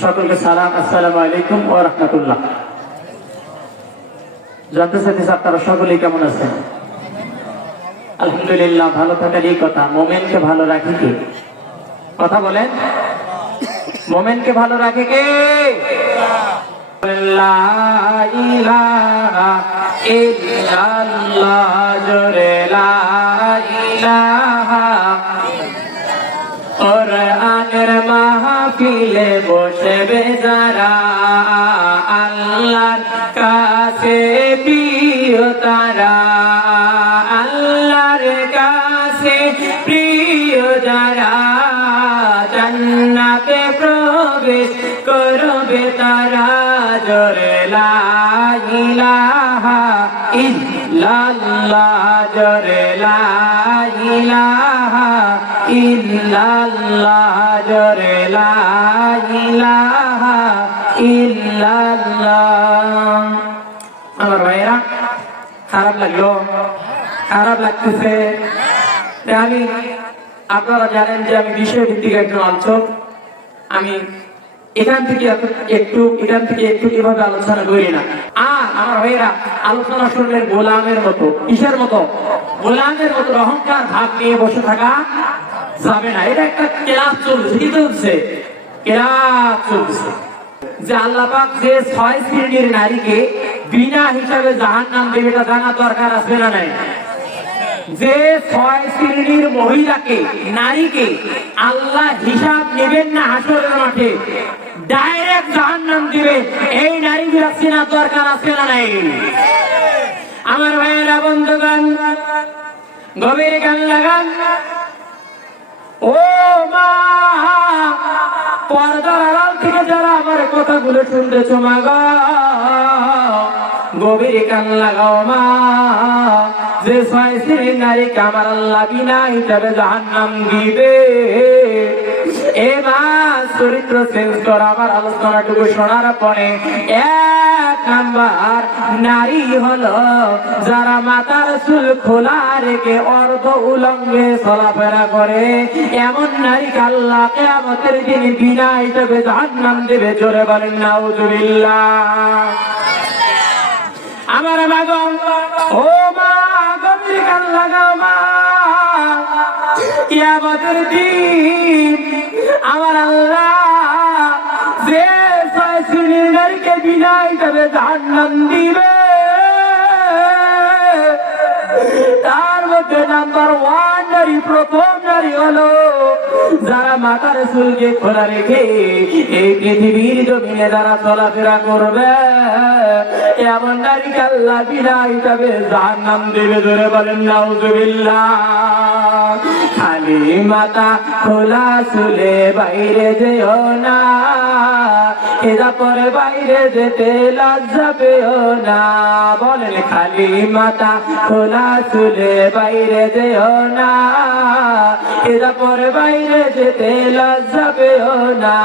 সকলকে সালাম, আসসালামু আলাইকুম ও রহমতুল্লাহ। জানতে চাইতেছি আপনারা সকলেই কেমন আছেন? আলহামদুলিল্লাহ, ভালো থাকার এই কথা। মোমেনকে ভালো রাখি কে? কথা বলেন। মোমেনকে ভালো রাখে কে? ইল্লাল্লাহ, জোরে লা ইলাহা কোরআনের মাহফিলে বসে বেজারা আল্লাহর কাছে প্রিয় তারা। আল্লাহর কাছে প্রিয় যারা জান্নাতে প্রবেশ করবে তারা। জোরে লা ইলাহা ইল্লাল্লাহ, জোরে লা ইলাহা আপনারা জানেন যে আমি বিষয় ভিত্তিক একজন আলোচক। আমি এখান থেকে একটু, এখান থেকে একটু এভাবে আলোচনা করি না। আর আমার ভাইয়েরা, আলোচনা শুনলেন গোলামের মতো, কিসের মতো? গোলামের মতো অহংকার ভাব নিয়ে বসে থাকা যাবে না, এটা একটা ক্লাস চলছে, কি চলছে? ক্লাস চলছে। যে আল্লাহ পাক যে ছয় শ্রেণির নারীকে বিনা হিসাবে জাহান নাম দেবে, এটা জানা দরকার আছে না নাই? যে ছয় শ্রেণির মহিলাকে, নারীকে আল্লাহ হিসাব নেবেন না হাসরের মাঠে ডাইরেক্ট জাহান্নাম দিবে, এই নারীগুলা চেনা দরকার আছে না নাই? আমার ভাইয়েরা বন্ধুগান গভীর গান লাগান। ও মা! পর্দার আড়াল থেকে যারা আমার কথাগুলো শুনতেছো, মা গভীর কান লাগাও, মা। যে ছয় শ্রেণির নারীকে আমার আল্লাহ বিনা হিসাবে দিবে। এ মা চরিত্র চেঞ্জ করা আমার আলোচনাটুকু শোনার পরে এক নাম্বার নারী হলো যারা মাতার চুল খোলা রেখে অর্ধ উলঙ্গে চলাফেরা করে। এমন নারীকে আল্লাহ কেয়ামতের দিন বিনা হিসেবে জাহান্নাম দেবে, জোরে বলেন, নাউজুবিল্লাহ। আমার মাগম ও মা, গভীর কান লাগাও মা। কিয়ামতের দিন আমার আল্লাহ যে ছয় শ্রেণির নারীকে হিসাবে জাহান্নাম দিবে, তার মধ্যে নাম্বার ওয়ান নারী, প্রথম নারী হলো যারা মাথার চুলকে খোলা রেখে এই পৃথিবীর জমিনে যারা চলাফেরা করবে, এমন নারী কাল্লা বিনা হিসাবে যার নাম দেবে। ধরে বলেন, নাউজুবিল্লাহ। মাথা খোলা চুলে বাইরে যেও না। এরা পরে বাইরে যেতে লজ্জা পেও না। বলেন খালি মাথা খোলা চুলে বাইরে যেও না। এরা পরে বাইরে যেতে লজ্জা পেও না।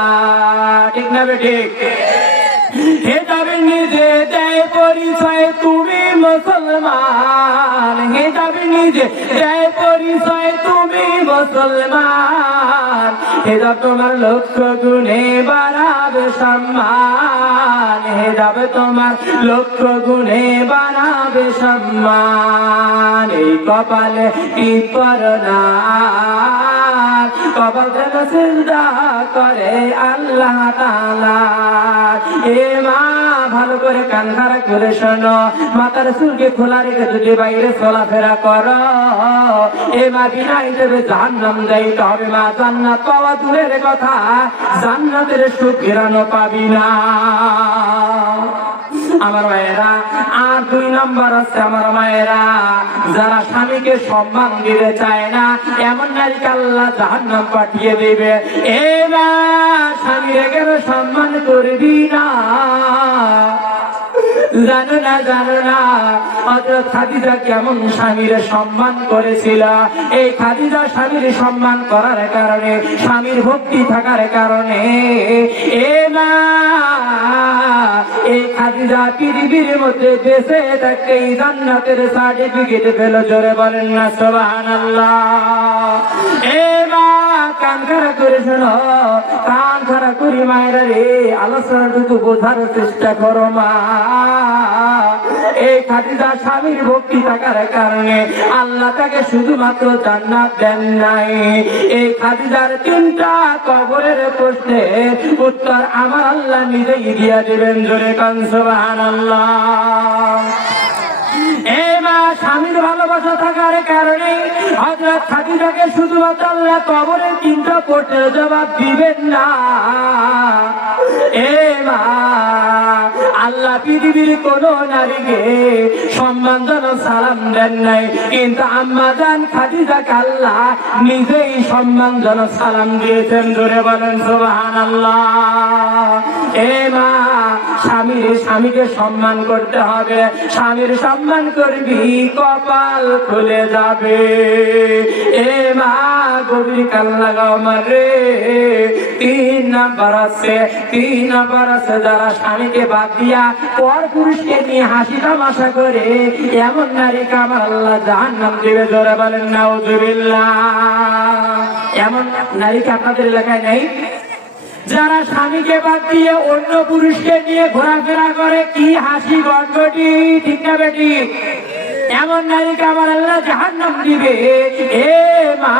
ঠিক না বে ঠিক হে যাবে নিজে দেয় পরিচয়, তুমি মুসলমান। হে যাবে নিজে দেয় পরিচয়, তুমি মুসলমান। হেজাব তোমার লক্ষ্য গুণে বাড়াবে সম্মান। হেজাব তোমার লক্ষ্য গুণে বাড়াবে সম্মান। এই কপালে কি পর কপাল যেন চিন্তা করে আল্লাহ তাআলা এ মা ভালো করে কান খাড়া করে শোনো। মাথার চুলকে খোলা রেখে যদি বাইরে চলাফেরা করো, এ মা বিনা হিসেবে জাহান্নাম যাইতে হবে মা জান্নাত পাওয়া দূরের কথা, জান্নাতের সুখ ফেরানো পাবি না। আমার মায়েরা, আর দুই নম্বর আছে আমার মায়েরা, যারা স্বামীকে সম্মান দিতে চায় না, এমন নারীকে আল্লাহ জাহান্নাম পাঠিয়ে দেবে। এবার স্বামীর কেন সম্মান করবি না। জানো না জানো না, হযরত খাদিজা কেমন স্বামীর সম্মান করেছিল? এই খাদিজা স্বামীর সম্মান করার কারণে, স্বামীর ভক্তি থাকার কারণে, এ মা, এই খাদিজা পৃথিবীর মধ্যে দেশে থাকতে এই জান্নাতের সার্টিফিকেট পেল, জোরে বলেন না, সুবহানাল্লাহ। এ মা কান কান চেষ্টা এই স্বামীর ভক্তি থাকার কারণে আল্লাহ তাকে শুধুমাত্র দেন নাই। এই প্রশ্নের উত্তর আমার আল্লাহ নিজেই দিয়া দেবেন জোরে কনসবাহান আল্লাহ স্বামীর ভালোবাসা থাকার কারণে হজরত খাদিজাকে শুধুমাত্র আল্লাহ কবরের তিনটা প্রশ্নের জবাব দিবেন না। এ মা, আল্লাহ পৃথিবীর কোন নারীকে সম্মানজনক সালাম দেন নাই, কিন্তু আম্মা জান খাদিজাকে আল্লাহ নিজেই সম্মানজনক সালাম দিয়েছেন। ধরে বলেন সোহান আল্লাহ এ মা স্বামীর স্বামীকে সম্মান করতে হবে। স্বামীর সম্মান করবি, কপাল খুলে যাবে। এ মা, গভীর লাগাও মারে তিন নাম্বার আছে, তিন নাম্বার আছে। যারা স্বামীকে বাদ দিয়া পর পুরুষকে নিয়ে হাসি তামাশা করে, এমন নারীকে আমার আল্লাহ জাহান নাম দিবে জোরে বলেন, নাউজুবিল্লাহ। এমন নারীকে আপনাদের এলাকায় নেই? যারা স্বামীকে বাদ দিয়ে অন্য পুরুষকে নিয়ে ঘোরাফেরা করে, কি হাসি গন্ডটি ঠিক না বেটি? এমন নারীকে আমার আল্লাহ জাহান্নাম দিবে? এ মা,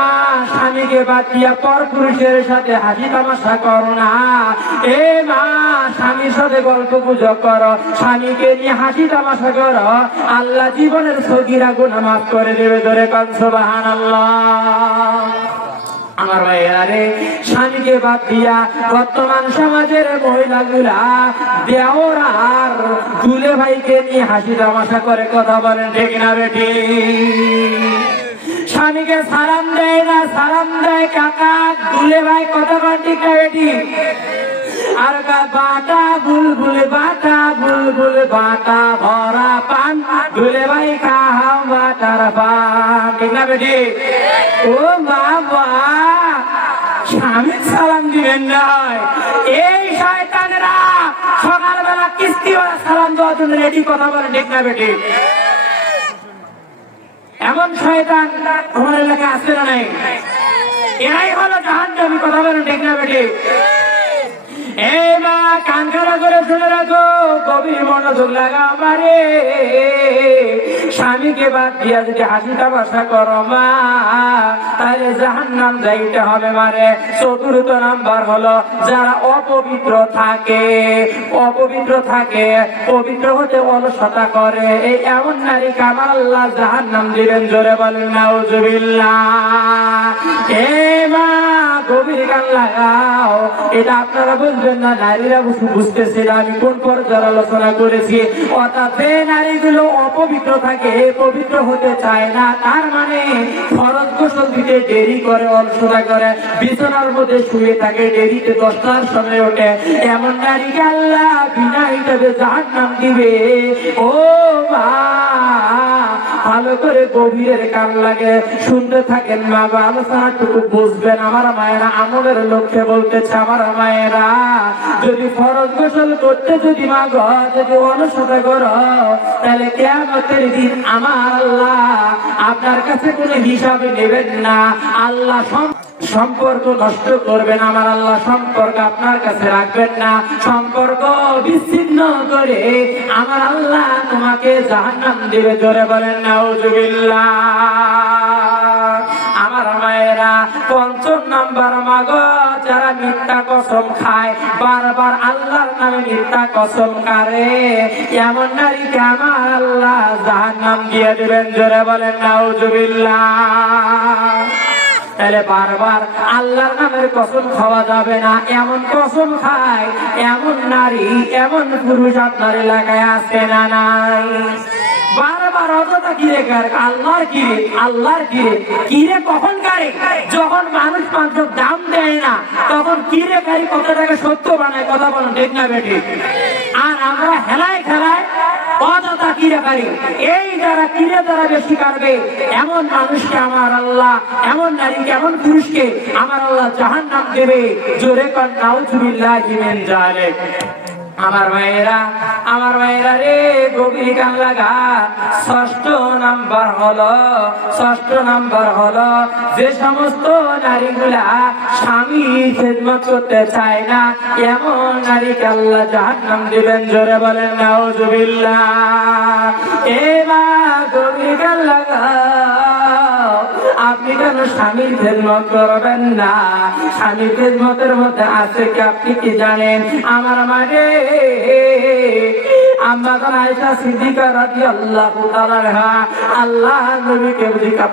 স্বামীকে বাদ দিয়া পর পুরুষের সাথে হাসি তামাশা করো না। এ মা, স্বামীর সাথে গল্প গুজব করো। স্বামীকে নিয়ে হাসি তামাশা করো। আল্লাহ জীবনের সগিরা গুণা মাফ করে দেবে ধরে কনসবাহান আল্লাহ আমার ভাইয়েরা স্বামীকে বাদ দিয়া বর্তমান সমাজের মহিলাগুলা দেওর আর দুলে ভাইকে নিয়ে হাসি তামাশা করে কথা বলেন, ঠিক না বেটি? স্বামীকে সালাম দেয় না, সালাম দেয় কাকা, দুলে ভাই কথা বলেন, ঠিক না বেটি? আর বাটা, বুলবুল বাটা বুলবুল বাটা ভরা পান, দুলে ভাই খাও বাটার পান, ঠিক না বেটি? ও বাবা সালাম দিবেন নাই। এই শয়তানেরা সকালবেলা কিস্তি সালাম দেওয়ার জন্য রেডি কথা বলে ঠিক না বেটি এমন শয়তান তোমার এলাকায় আসবে না নাই? এরাই হলো জাহান জমি কথা বলে ঠিক না বেটি এই মা কান খাড়া করে শুনে রাখো আমারে। স্বামীকে বাদ দিয়া যদি হাসি তামাশা মা, তাহলে জাহান নাম যাইতে হবে মারে। চতুর্থ নাম্বার হলো, যারা অপবিত্র থাকে অপবিত্র থাকে, পবিত্র হতে অলসতা করে। এই এমন নারী কামাল আল্লাহ জাহান নাম দিবেন, জোরে বলেন, নাউজুবিল্লাহ। এ মা গভীর গান লাগাও এটা আপনারা বুঝবেন না, নারীরা বুঝ- বুঝতেছে আমি কোন পর্যায়ে আলোচনা করেছি। অর্থাৎ যে নারীগুলো অপবিত্র থাকে পবিত্র হতে চায় না, তার মানে ফরজ গোসল দিতে দেরি করে অলসতা করে, বিছানার মধ্যে শুয়ে থাকে, দেরিতে দশটার সময় ওঠে। এমন নারীকে আল্লাহ বিনা হিসাবে জাহান নাম দিবে? ও মা, ভালো করে গভীরের কান লাগে, শুনতে থাকেন মা বা আলোচনাটুকু বুঝবেন, আমার মায়েরা আমলের লক্ষ্যে বলতেছে, আমার মায়েরা, যদি ফরজ গোসল করতে যদি মা গো যদি অনুসরণ করো, তাহলে কেমতের দিন আমার আল্লাহ আপনার কাছে কোনো হিসাবে নেবেন না। আল্লাহ সম্পর্ক নষ্ট করবেন, আমার আল্লাহ সম্পর্ক আপনার কাছে রাখবেন না। সম্পর্ক বিচ্ছিন্ন করে আমার আল্লাহ তোমাকে জাহান্নাম দিবে, জোরে বলেন, নাউজুবিল্লাহ। মিথ্যা কসম খায়। বারবার আল্লাহর নামে মিথ্যা কসম কারে। এমন নারীকে আমার আল্লাহ জাহান্নাম দিয়ে দিবেন, জোরে বলেন, নাউজুবিল্লাহ। তাহলে বারবার আল্লাহর নামের কসম খাওয়া যাবে না। এমন কসম খায়, এমন নারী, এমন পুরুষ আপনার এলাকায় আসে না নাই? বারবার আল্লাহর কখন কারে? যখন মানুষ দাম দেয় না, তখন সত্য বানায়, কথা আর আমরা হেলায় খেলায় অযথা কিরে কারি এই যারা কিরে যারা বেশি কারবে এমন মানুষকে আমার আল্লাহ, এমন নারীকে, এমন পুরুষকে আমার আল্লাহ জাহান নাম দেবে। জোরে কর নাউজুবিল্লাহ মিন জালিক আমার ভাইয়েরা আমার ভাইয়েরা রে গভীর গান লাগা। ষষ্ঠ নাম্বার হলো, ষষ্ঠ নাম্বার হলো, যে সমস্ত নারীগুলা স্বামী খেদমত করতে চায় না, এমন নারীকে আল্লাহ জাহান্নাম দিবেন, জোরে বলেন, নাউজুবিল্লাহ। এ মা গভীর গান লাগা। আপনি কেন স্বামীর খেদমত করবেন না। স্বামীর খেদমতের মধ্যে আছে কি আপনি কি জানেন? আমার মানে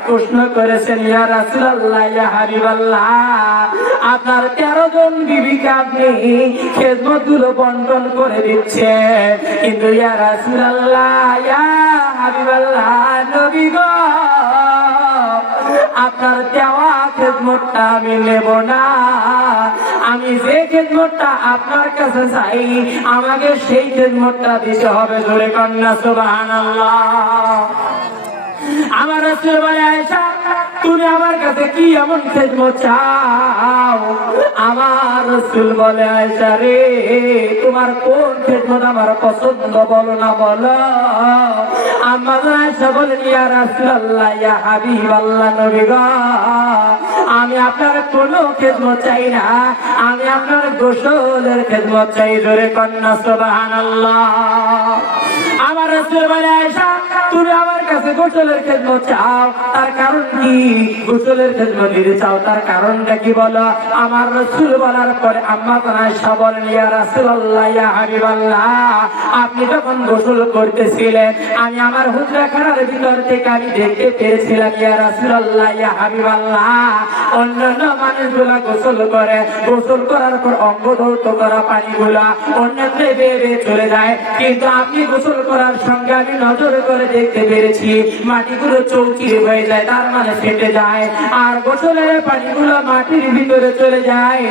প্রশ্ন করেছেন আপনার 13 জন বিবিকে আপনি খেদমতগুলো বন্টন করে দিচ্ছে কিন্তু ইয়া রাসূলুল্লাহ, ইয়া হাবিবাল্লাহ, নবী গো আপনার দেওয়া খেদমতটা আমি নেব না। আমি যে খেদমতটা আপনার কাছে চাই, আমাকে সেই খেদমতটা দিতে হবে জোরে কন্যা সুবাহ আমার আসলে বলে, আয়েশা তুমি আমার কাছে কি এমন খেদমত চাও? আমার রাসূল বলে, আয়েশা রে, তোমার কোন খেদমত আমার পছন্দ বলো না বলো। আমার আয়েশা বলেন, ইয়া রাসূলুল্লাহ, ইয়া হাবিবাল্লাহ নবী গো, আমি আপনার কোনো খেদমত চাই না। আমি আপনার গোসলের খেদমত চাই, জোরে কন্যা, সুবহানাল্লাহ। আমার রাসূল বলে, আয়েশা তুমি আমার কাছে গোসলের খেদমত চাও, তার কারণ কি? গোসলের খেদমত দিতে চাও, তার কারণটা কি বলো? আমার রাসূল বলার পরে আম্মা জান আয়েশা বলেন ইয়া হাবিবাল্লাহ, আপনি যখন গোসল করতেছিলেন, আমি আমার হুজরা খানার ভিতর থেকে আমি দেখতে পেরেছিলাম, ইয়া রাসূলুল্লাহ, ইয়া হাবিবাল্লাহ, অন্যান্য মানুষগুলা গোসল করে, গোসল করার পর অঙ্গ ধৌত করা পানিগুলা অন্যত্র বেয়ে চলে যায়। কিন্তু আপনি গোসল করার সঙ্গে আমি নজর করে দেখতে পেরেছি। মাটিগুলো চৌচির হয়ে যায়, তার মানে ফেটে যায়। আর গোসলের পানিগুলো মাটির ভিতরে চলে যায়।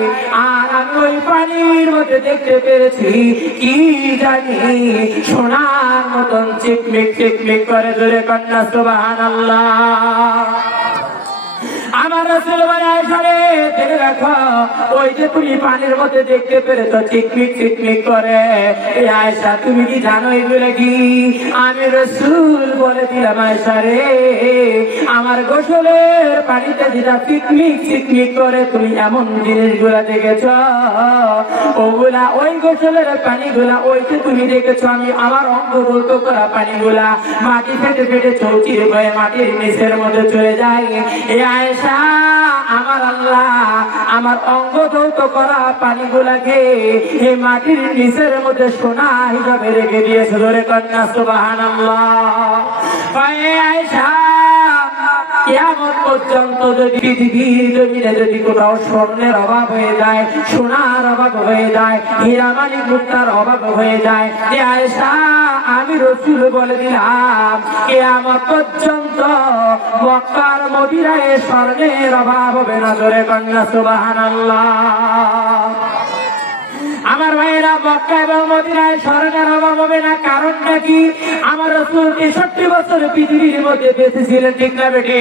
আর আমি ওই পানির মধ্যে দেখতে পেরেছি, কি জানি সোনার মতন চিকমিক চিকমিক করে জোরে কন্যা সুবাহান আমার রাসূল বলে আয়েশা দেখে রাখো, ওই যে তুমি পানির মধ্যে দেখতে পেরেছ, চিকমিক চিকমিক করে। এই আয়েশা, তুমি কি জানো এগুলো কি? আমি রাসূল বলে দিলাম, আয়েশা রে, আমার গোসলের পানিতে যেটা চিকমিক চিকমিক করে, তুমি এমন জিনিসগুলা দেখেছ? ওগুলা, ওই গোসলের পানিগুলা, ওই যে তুমি দেখেছ, আমি আমার অঙ্গ রোধ করা পানিগুলা, মাটি ফেটে ফেটে চৌচির হয়ে মাটির নিচের মধ্যে চলে যায়। এ আয়েশা আমার আল্লাহ, আমার অঙ্গ ধৌত করা পানিগুলাকে এই মাটির নিচের মধ্যে সোনা হিসাবে রেখে দিয়েছে। ধরে কন্যা সুবাহান স্বর্ণের অভাব হয়ে যায়, সোনার অভাব হয়ে যায় হীরামানি মুক্তার অভাব হয়ে যায় আমি রসুল বলে দিলাম কেমন পর্যন্ত মক্কার মদিরায় স্বর্ণের অভাব হবে না জোরে কন্যা সুবাহান আমার ভাইয়েরা, মক্কা এবং মদিনায় স্মরণের অভাব হবে না, কারণটা কি? আমার রসুল তেষট্টি বছর পৃথিবীর মধ্যে বেঁচে ছিলেন, ঠিক না বেঠে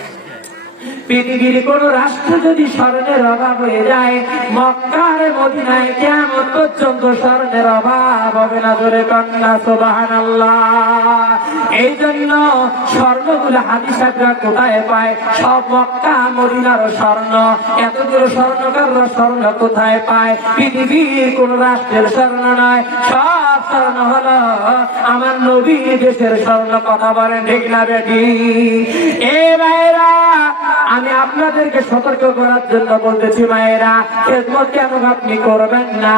পৃথিবীর কোন রাষ্ট্র যদি স্মরণের অভাব হয়ে যায়, মক্কার মদিনায় কেমন পর্যন্ত স্মরণের অভাব হবে না ধরে কন্যা সোবাহান এই জন্য স্বর্ণগুলো হাদিসাকরা কোথায় পায়? সব মক্কা মদিনার স্বর্ণ। এতগুলো স্বর্ণকার স্বর্ণ কোথায় পায়? পৃথিবীর কোন রাষ্ট্রের স্বর্ণ নয়। সব স্বর্ণ হলো আমার নবী দেশের স্বর্ণ। কথা বলেন ঠিক না বেটি? এ ভাইরা আমি আপনাদেরকে সতর্ক করার জন্য বলতেছি, মায়েরা, খেদমত কেন আপনি করবেন না?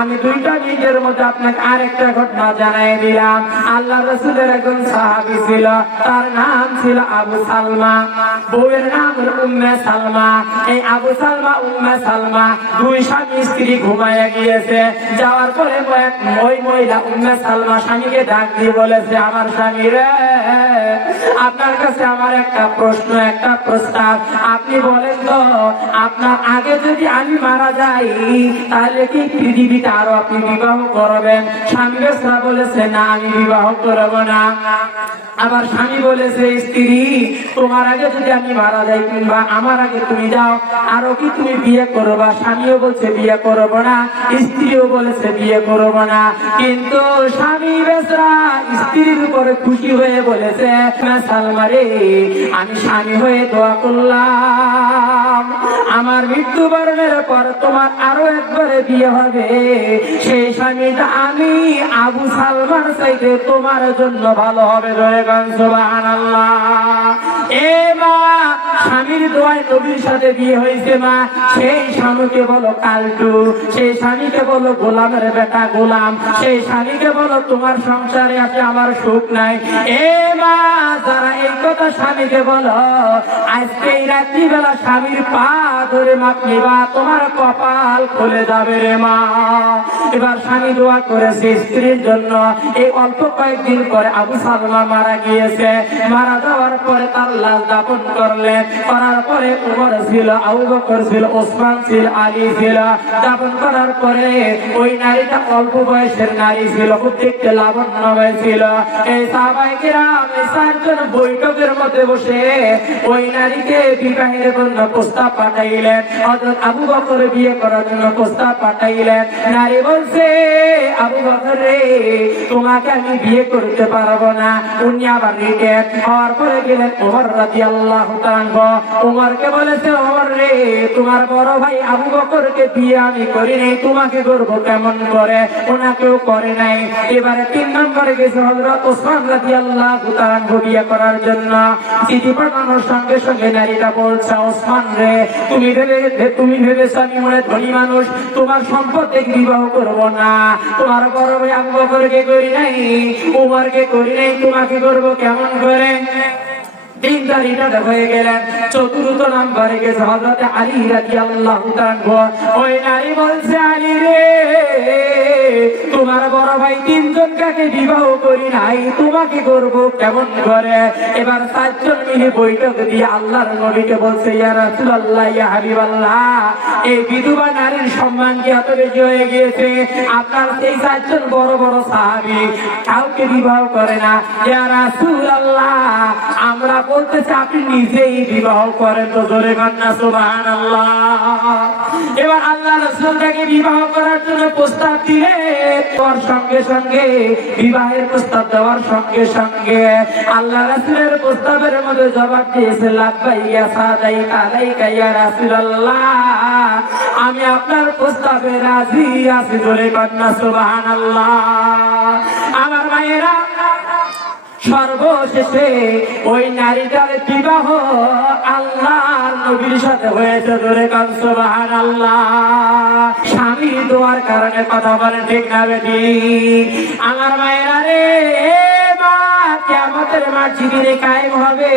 আমি দুইটা মিনিটের মধ্যে আপনাকে আরেকটা ঘটনা জানাই দিলাম। আল্লাহ রসুলের একজন সাহাবি ছিল, তার নাম ছিল আবু সালমা। বউয়ের নাম উম্মে সালমা। এই আবু সালমা, উম্মে সালমা দুই স্বামী স্ত্রী ঘুমাইয়া গিয়েছে। যাওয়ার পরে এক ওই মহিলা উম্মে সালমা স্বামীকে ডাক দিয়ে বলেছে, আমার স্বামী রে, আপনার কাছে আমার একটা প্রশ্ন, একটা প্রস্তাব আপনি বলেন তো, আপনার আগে যদি আমি মারা যাই, তাহলে কি পৃথিবীতে আরও আপনি বিবাহ করবেন? স্বামী বেসরা বলেছে, না, আমি বিবাহ করব না। আবার স্বামী বলেছে, স্ত্রী, তোমার আগে যদি আমি মারা যাই, কিংবা আমার আগে তুমি যাও, আরও কি তুমি বিয়ে করবা? স্বামীও বলছে, বিয়ে করব না। স্ত্রীও বলেছে, বিয়ে করব না। কিন্তু স্বামী বেসরা স্ত্রীর উপরে খুশি হয়ে বলেছে সালমারে আমি স্বামী হয়ে দোয়া করলাম আমার মৃত্যুবরণের পর তোমার আরও একবারে বিয়ে হবে। সেই স্বামীটা আমি আবু সালমান চাইতে তোমার জন্য ভালো হবে এ মা, স্বামীর দোয়ায় নবীর সাথে বিয়ে হয়েছে মা। সেই স্বামীকে বলো কালটু, সেই স্বামীকে বলো গোলামের বেটা গোলাম, সেই স্বামীকে বলো তোমার সংসারে আছে, আমার সুখ নাই। এ মা, যারা কথা স্বামীকে বলো, আজকে স্বামীর পা ধরে মাপ নিবা, তোমার কপাল খুলে যাবে রে মা। এবার স্বামী দোয়া করেছে স্ত্রীর জন্য। এই অল্প কয়েকদিন পরে আবু মারা গিয়েছে। মারা যাওয়ার পরে তার লাশ দাপন করলেন। করার পরে উমর ছিল, আবু বকর ছিল, ওসমান ছিল, আলী ছিল। দাপন করার পরে ওই নারীটা অল্প বয়সের নারী ছিল খুব দেখতে হয়েছিল এই এই চারজন বৈঠকের মধ্যে বসে ওই নারীকে বিবাহের জন্য প্রস্তাব পাঠাইলেন। অর্থাৎ আবু বকর বিয়ে করার জন্য প্রস্তাব পাঠাইলেন। নারী বলছে, আবু বকর রে, তোমাকে আমি বিয়ে করতে পারব না। উনি আবার রিটেন হওয়ার পরে গেলেন ওমর রাজি আল্লাহ উমরকে বলেছে, ওমর রে, তোমার বড় ভাই আবু বকরকে বিয়ে আমি করি নাই। তোমাকে করব কেমন করে? ওনাকেও করে নাই। এবারে তিন নম্বরে গেছে হজরত ওসমান রাজি আল্লাহ বিয়ে করার জন্য। চিঠি পাঠানোর সঙ্গে সঙ্গে নারীটা বলছে, ওসমান রে, তুমি ভেবে তুমি ভেবেছ আমি মনে ধনী মানুষ, তোমার সম্পদ বিবাহ করব না। তোমার ভাই করি নাই, উমরকে করি নাই, তোমাকে করব কেমন করে? হয়ে চতুর্থ নাম্বারে গেছে আলী রাজি আল্লাহ ওই নারী বলছে, আলী রে তোমার বড় ভাই তিনজন কাকে বিবাহ করি নাই? তোমাকে করব কেমন করে? এবার চারজন মিলে বৈঠক দিয়ে আল্লাহর নবীকে বলছে এই বিধবা নারীর সম্মান কি এত বেশি হয়ে গিয়েছে? আপনার সেই চারজন বড় বড় সাহাবী কাউকে বিবাহ করে না। ইয়া রাসূলুল্লাহ, আমরা বলতেছি, আপনি নিজেই বিবাহ করেন তো জোরে কান্না সুবহানাল্লাহ। এবার আল্লাহ রাসূলকে বিবাহ করার জন্য প্রস্তাব দিলে তোর সঙ্গে সঙ্গে, বিবাহের প্রস্তাব দেওয়ার সঙ্গে সঙ্গে, আল্লাহ রাসুলের প্রস্তাবের মধ্যে জবাব দিয়েছে, লাব্বাইয়া সাদাইকা আলাইকা ইয়া রাসূলুল্লাহ। আমি আপনার প্রস্তাবে রাজি আছি বলে কন্যা সুবাহ সুবহানাল্লাহ। আমার মায়েরা সর্বশেষে ওই নারীটার বিবাহ আল্লাহর নবীর সাথে হয়েছে ধরে কানসবাহান আল্লাহ স্বামী দোয়ার কারণে কথা বলে ঠিক না বেটি। আমার মায়েরা রে কিয়ামতের মাঠ জীবনে কায়েম হবে।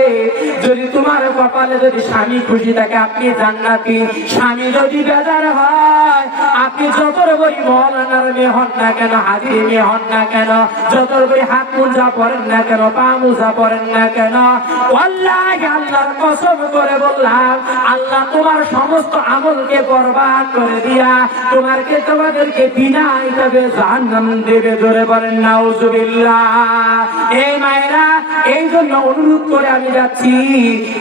যদি তোমার কপালে যদি স্বামী খুশি থাকে, আপনি জান্নাতি। স্বামী যদি বেজার হয়, আপনি বই মেয়ে হন না কেন, হাজির মেয়ে হন না কেন বই হাত মুজা পড়েন না কেন, পা মুজা পড়েন না কেন আল্লাহ কসম করে বললাম, আল্লাহ তোমার সমস্ত আমলকে বরবাদ করে দিয়া, তোমারকে তোমাদেরকে বিনা হিসাবে জাহান্নাম দেবে। ধরে বলেন, নাউজুবিল্লাহ। এই মায়েরা এই জন্য অনুরোধ করে আমি যাচ্ছি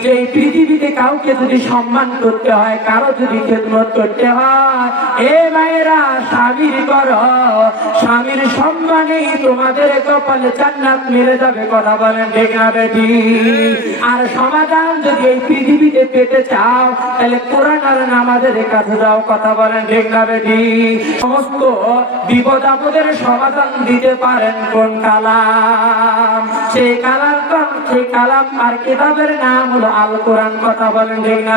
যে এই পৃথিবীতে কাউকে যদি সম্মান করতে হয়, কারও যদি খেদমত করতে হয়, এ মায়েরা স্বামীর কর, স্বামীর সম্মানেই তোমাদের কপালে জান্নাত মিলে যাবে, কথা বলেন ঠিক না বেটি আর সমাধান যদি এই পৃথিবীতে পেতে চাও, তাহলে কোরআন আর নামাজের কাছে যাও, কথা বলেন ঠিক না বেটি সমস্ত বিপদ আপদের সমাধান দিতে পারেন কোন কালাম। সেই কালাম সেই কালাম আর কিতাবের নাম হলো আল কোরআন কথা বলেন ঠিক না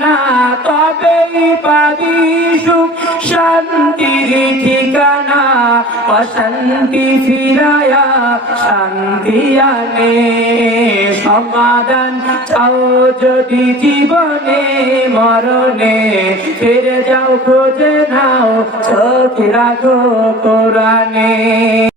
শান্তির ঠিকানা, অশান্তি ফিরায়া শান্তি আনে। সমাধান চাও যদি জীবনে, মরণে ফিরে যাও, খোঁজে নাও, চোখ রাখো কোরআনে।